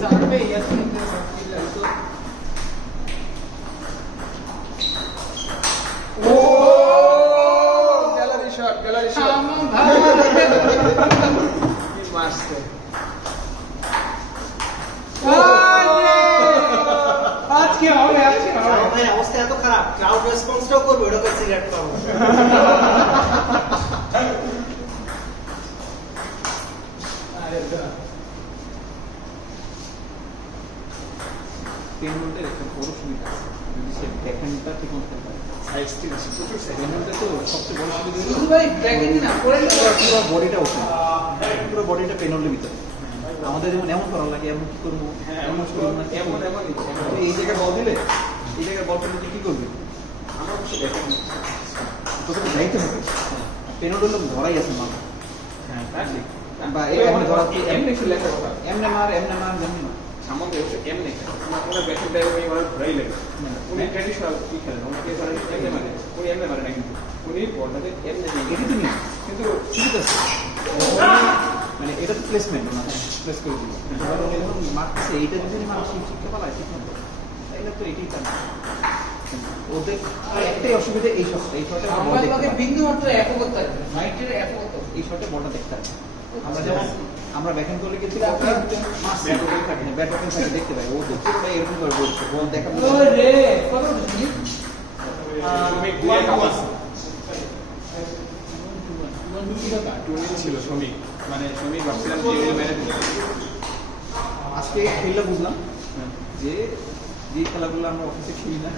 Survey Yasin circle তো ও gallery shot কি মারছে আজকে হবে ভাই অবস্থা এত খারাপ ক্রাউড রেসপন্সটাও করবে ওটাকে সিলেক্ট করব পেনমেন্টের একটা বড় সুবিধা আছে যদি সে ব্যাকহ্যান্ডটা ঠিক মতো পারে সাইড স্টিল আছে প্রচুর সাইড পেনমেন্টে তো সবচেয়ে বড় সুবিধা হলো ভাই ব্যাকহ্যান্ড না করে পুরো বডিটা ওপেন পুরো বডিটা পেনমেন্টের ভিতরে আমাদের যেমন এমন করা লাগে এমন কি করবো এমন করবো না এমন এই জায়গায় বল দিলে এই জায়গায় বল পেলে কি করবে আমরা অবশ্য ব্যাকহ্যান্ড তোকে যাইতে হবে পেনমেন্ট হলো ধরাই আছে মাল হ্যাঁ বা এমনি ধরা এমনি একটু লেখা কথা এমনি মার জানি না সামনে এসে এমনি ওনার ব্যাকহ্যান্ডে ওই ওরা ঘোরাই লাগে উনি ট্র্যাডিশনাল কি খেলেন ওনাকে এমনি মানে উনি এমনি মারে না কিন্তু উনি বলটাকে এমনি দিয়ে এটি তুমি কিন্তু ঠিক আছে মানে এটা তো প্লেসমেন্ট না প্লেস করে দিল ধরো যখন মারতেছে এইটা যদি মানুষ শিখতে পারে ঠিক মতো তাইলে তো এটাই তার ওদের একটাই অসুবিধা এই শটে আমাদের বিন্দু মাত্র একগত থাকবে নাইটের একগত এই শটে বলটা দেখতে হবে আমরা যেমন আমরা ব্যাকহ্যান্ড করলে গেছি ব্যাট ওপেন থাকে দেখতে পাই ও দেখতে পাই এরকম করে বলছে বল দেখা রে কত দিন ছিল শ্রমিক মানে শ্রমিক ভাবছিলাম আজকে খেললে বুঝলাম যে যে খেলাগুলো আমরা অফিসে খেলি না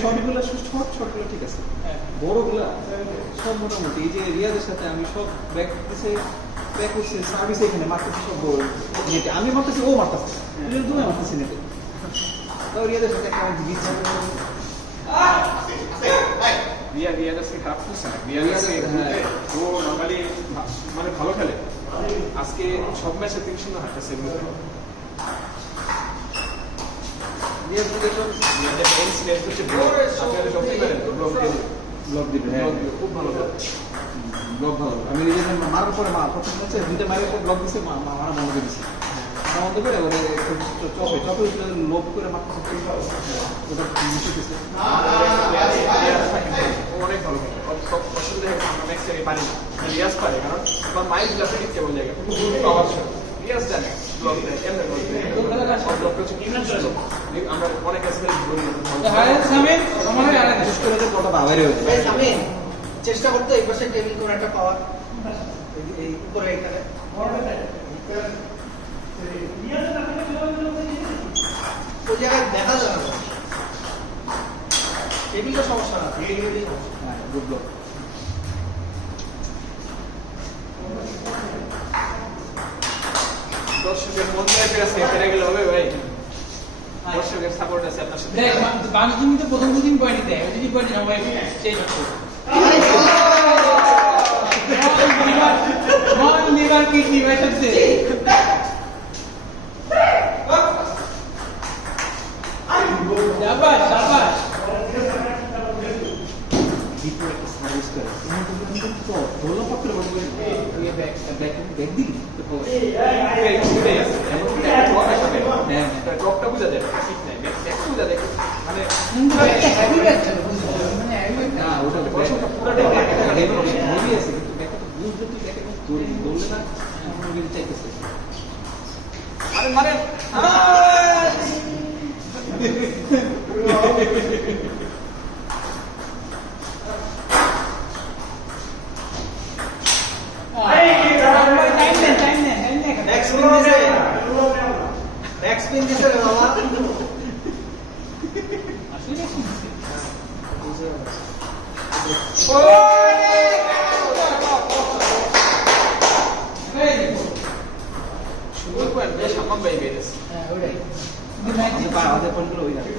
শর্টগুলো শর্টগুলো ঠিক আছে বড়গুলা সব মোটামুটি এই যে রিয়াজের সাথে আমি সব ব্যাক করছে সার্ভিস এখানে মারতেছি সব বল নেটে আমি মারতেছি ও মারতেছে দুই মারতেছি নেটে তাও রিয়াজের সাথে একটা আমাকে দিচ্ছে খারাপ করছে না ও নর্মালি মানে ভালো খেলে আজকে সব ম্যাচে 3-0 হারতেছে খুব ভালো ব্লক ভালো আমি মারার পরে প্রথম হচ্ছে দুইটা মারের পর ব্লক দিচ্ছে মারা বন্ধ করে দিচ্ছি বন্ধ করে ওদের চপে লোভ করে মারতে ওটা মিশিয়েছে অনেক ভালো অসুবিধা আমরা ম্যাক্সিমাম পারি না রিয়াজ পারে কারণ তোমার মাইক গ্লাসে নিচ্ছে ওই জায়গায় পাওয়ার রিয়াজ জানে ব্লক দেয় কেমন ব্লক হচ্ছে আমরা অনেক চেষ্টা করতে এই পাশে টেবিল করে একটা পাওয়ার এই উপরে এখানে ওই জায়গায় দেখা যাবে না টেবিলটা সমস্যা না গুড ব্লক দর্শকের মন পেরে গেলে হবে ভাই দর্শকের সাপোর্ট আছে আপনার সাথে দেখ বাংলা তুমি তো প্রথম দুদিন পয়েন্ট দেয় ওই যদি পয়েন্ট আমরা চেঞ্জ করতে মান লিভার কিডনি ভাই সবসে শাবাশ শাবাশ বিপুল একটা সার্ভিস করে তো বললো পত্র বলে এই ব্যাক দিন ড্রপটা বুঝা যায় ঠিক নাই ব্যাকটা বুঝা যায় মানে হেভি ব্যাক ছিল মানে না ওটা বয়সটা পুরোটাই হেভি আছে কিন্তু ব্যাকটা তো বুঝতে তুই ব্যাকে দৌড়লে না মুভি চাইতেছে আরে মারে next spin দিছে রে বাবা আসলে শুরু করে বেশ সামান বাই বেরেছে হ্যাঁ ওইটাই আমাদের পয়েন্টগুলো ওই যাবে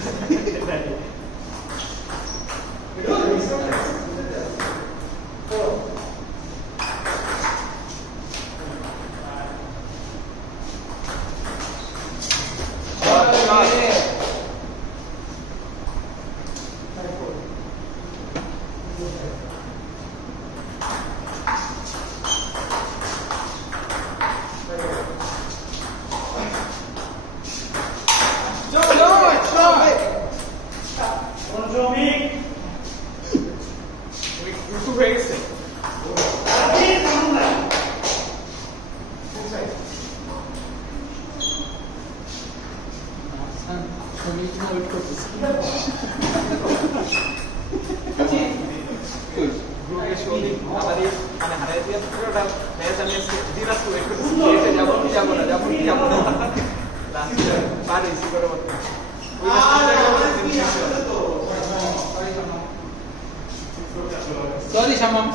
পুরোটা ম্যাচ আমি দিনাজপুর ওয়েট করতেছি এতে যাবো কি যাবো না লাস্টে পার এসি করে বলতে ওই সরি শামাম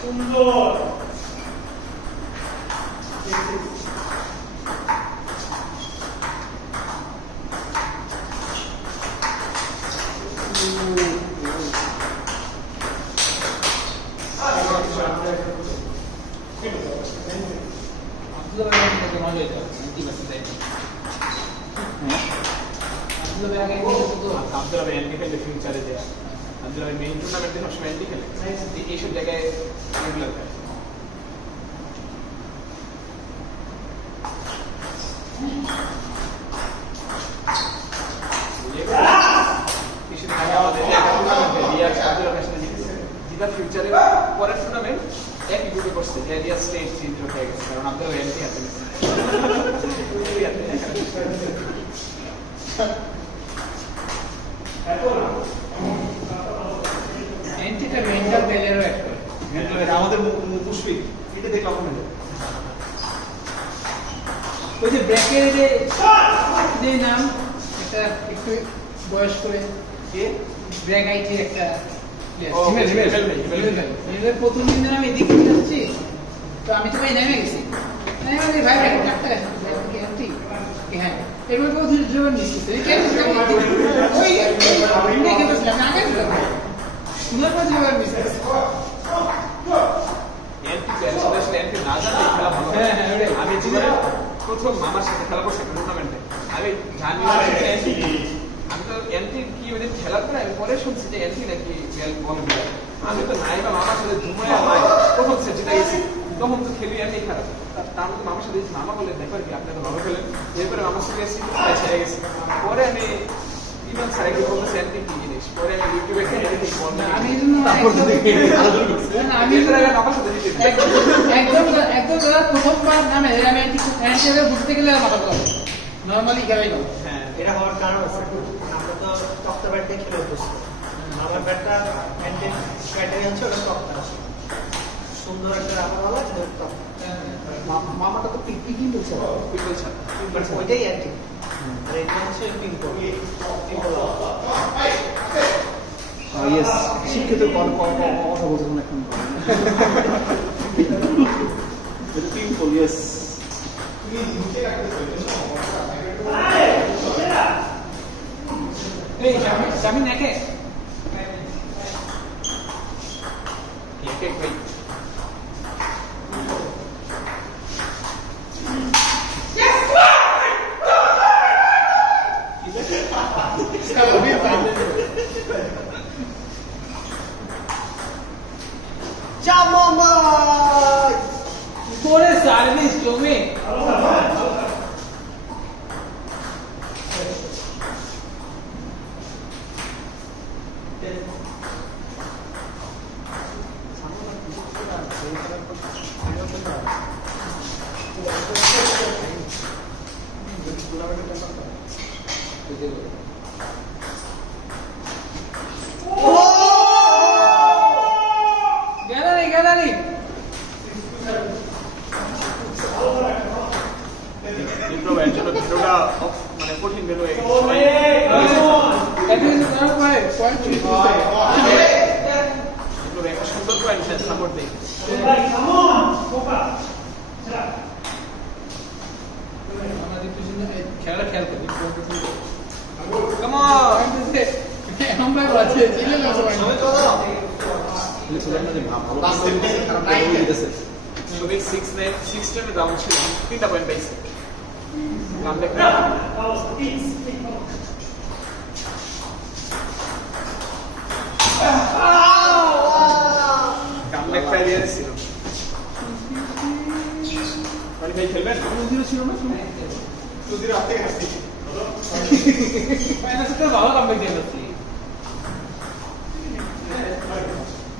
সুন্দর ফিউচারে দেয়া আব্দুল্লাহ মেইন টুর্নামেন্টে সবসময় এন্টি খেলে এইসব জায়গায় রেগুলার খেলে কিছুদিন আগে আমাদের একটা টুর্নামেন্টে রিয়াজ আব্দুল্লাহের সাথে জিতেছে জিতার ফিউচারে পরের টুর্নামেন্ট একই গ্রুপে করছে যে রিয়াজ স্টেট চেঞ্জ হয়ে গেছে কারণ আব্দুল্লাহ এন্টি হাতে এন্টিটা মেন্টাল ফেলিয়ারও একটা আমাদের মুশফিক এটা দেখলাম না ওই যে ব্র্যাকের যে নাম এটা একটু বয়স করে কে ব্র্যাক আইটি একটা হিমেল প্রথম দিন আমি এদিকে যাচ্ছি তো আমি তো ভাই নেমে গেছি ভাই একটা হ্যাঁ এবার কেউ জীবন নিচ্ছে আমি প্রথম মামার সাথে খেলা করছি টুর্নামেন্টে আমি জানি আমি তো এন্টি কি ওই দিন খেলার পরে আমি পরে শুনছি যে এন্টি নাকি আমি তো নাই বা মামার সাথে ঘুমায় প্রথম সেট জিতে গেছি তখন তো খেলি এন্টি খারাপ তার মধ্যে মামার সাথে মামা বলে দেখো কি আপনি তো ভালো খেলেন এরপরে মামার সাথে গেছি ছেড়ে গেছি পরে আমি ইমান সাইকেল বলতেছি এন্টি কি জিনিস পরে আমি ইউটিউবে খেলে দেখি একদম প্রথমবার নামে আমি বুঝতে গেলে মাথা পাবো নর্মালি খেলাই না হ্যাঁ এটা হওয়ার কারণ আছে আমরা তো তক্তা ব্যাট দিয়ে খেলে অভ্যস্ত আমার ব্যাটটা ব্যাটারি হচ্ছে ওটা তক্তা সুন্দর একটা রাখাওয়ালা তক্তা মামাটা তো পিকিং বলছে ওইটাই আর কি আর এটা হচ্ছে পিঙ্পল ইয়েস শিক্ষিত কথা বলছেন এখন পিম্পল ইয়েস এই জামিন একে ভাই পরে সার্ভিস জমে গ্যালারি মানে কঠিন বের হয়ে গেছে সুন্দর পয়েন্ট সাপোর্ট দেয় খেলা খেয়াল করি ডাউন ছিল 3টা পয়েন্ট পাইছে কামব্যাক ফাইলিয়ার ছিল মানে ভাই খেলবেন 2-0 ছিল না 2-0 হাতে গেছে ফাইনালে তো ভালো কামব্যাক দিয়েছে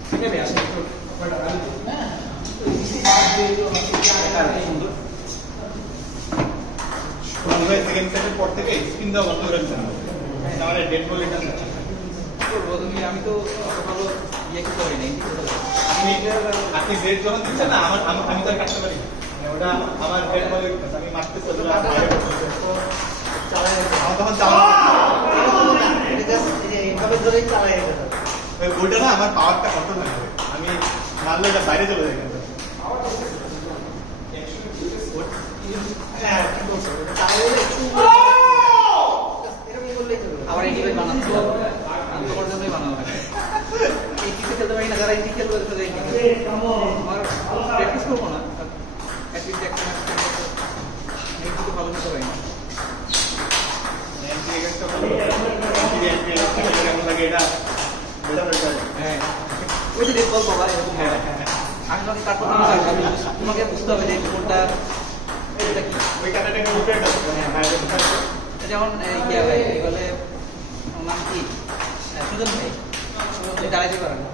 ঠিক আছে আসলে সেকেন্ড সেটের পর থেকে স্পিন দেওয়া বন্ধ করে দিতে হবে তাহলে ডেড বল এটা করবো তুমি? আমি তো ভালো ইয়ে কি করি নাই। আপনি রেট যখন দিচ্ছেন না আমি তো আর কাটতে পারি না। ওটা আমার রেট বলে আমি মারতে চলে আমার তখন এইভাবে ধরেই চালাই ওইটা না আমার পাওয়ারটা কত না আমি মারলে এটা বাইরে চলে যায়। আমার এই ডিভাইস বানাচ্ছি আমি তোমার জন্যই বানাবো। এই টিতে খেলতে পারি না, যারা এই খেলবে আমার প্র্যাকটিস করবো না, অ্যাটলিস্ট একটা ম্যাচ ভালো খেলতে পারি না। কেমন লাগে এটা? হ্যাঁ ওই যে দেখবো বাবা এরকম। হ্যাঁ আমি তোমাকে তারপর তোমাকে বুঝতে হবে যে কোনটা এটা কি। ওই কাটাটাকে উঠে যেমন ইয়ে ভাই বলে নাম কি সুজন ভাই, উনি দাঁড়াইতে পারেন না।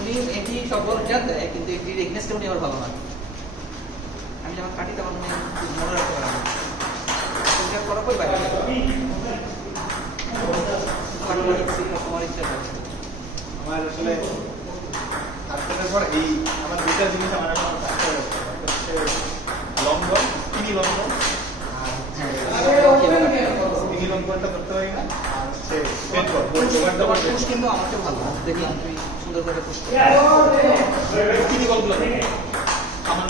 উনি এন্টি সব বল জান দেয়, কিন্তু এন্টির এগনেস্টে উনি আবার ভালো না। আমি যেমন কাটি তেমন উনি মনে রাখতে পারেন না। ওইটা করা কই বাইরে আমার ইচ্ছা আছে। আমার আসলে আজকের পর এই আমার দুইটা জিনিস আমার এখন হচ্ছে long ball, skinny long ball, skinny long বলটা করতে পারি না, আর হচ্ছে স্ট্রেট বল। তোমার পুশ কিন্তু আমাকে ভালো দেখি তুমি সুন্দর করে পুশ করো। স্কিনি বলগুলো আমার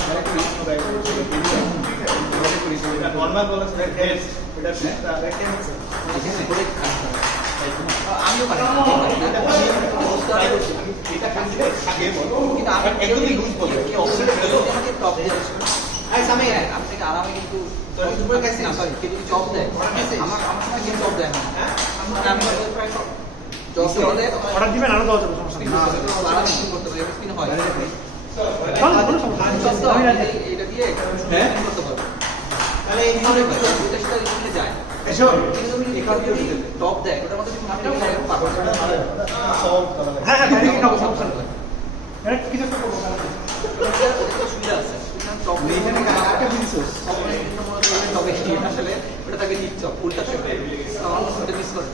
নর্মাল বল আছে হেড, এটা আমিও পারি আরামে কিন্তু জব দেয় আমার সময় গেম জব দেয় না। আমি অর্ডার দিবেন আরো দেওয়া যাবে করতে পারি হয় এটা দিয়ে করতে পারবো। তাহলে এই যায় টপ দেয় ওটার মধ্যে সুবিধা আছে। আসলে ওটা তাকে নিচ্ছে উল্টা থাকে তখন ওটা মিস করে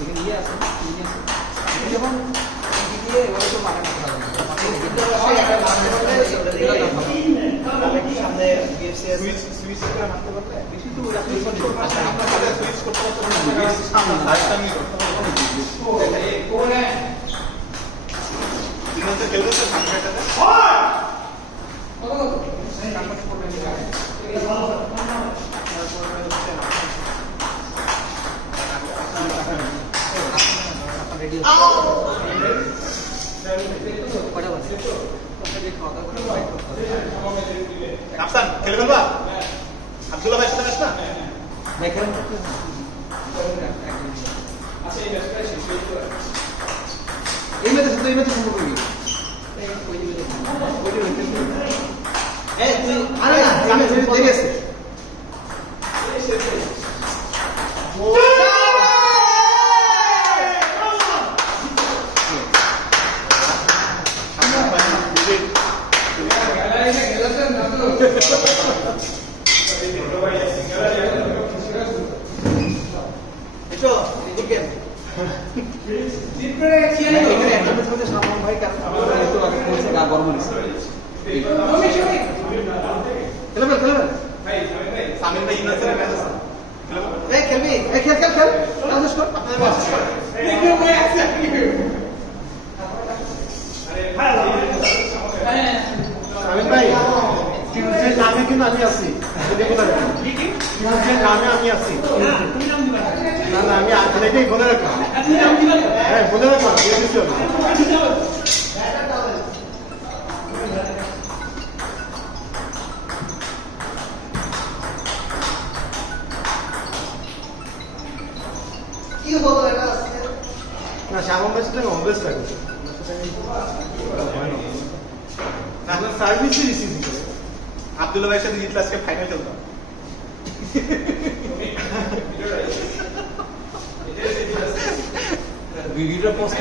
এখানে ইয়ে আছে যেমন দিয়ে ওরা তো মানে খেলে ফেলবা আব্দুল্লাহ ভাই সাথে না এই ম্যাচে শুধু এই ম্যাচে সম্পর্ক কি নামে কিন্তু আমি আছি নামে আমি আছি না না আমি এটাই বলে রাখলাম। হ্যাঁ বলে রাখলাম না শ্যামন ভাইয়ের সাথে আমি অলওয়েজ থাকি সার্ভিসই রিসিভ করে আব্দুল্লাহ ভাইয়ের সাথে জিতলে আজকে ফাইনাল খেলতাম। ভিডিওটা পোস্ট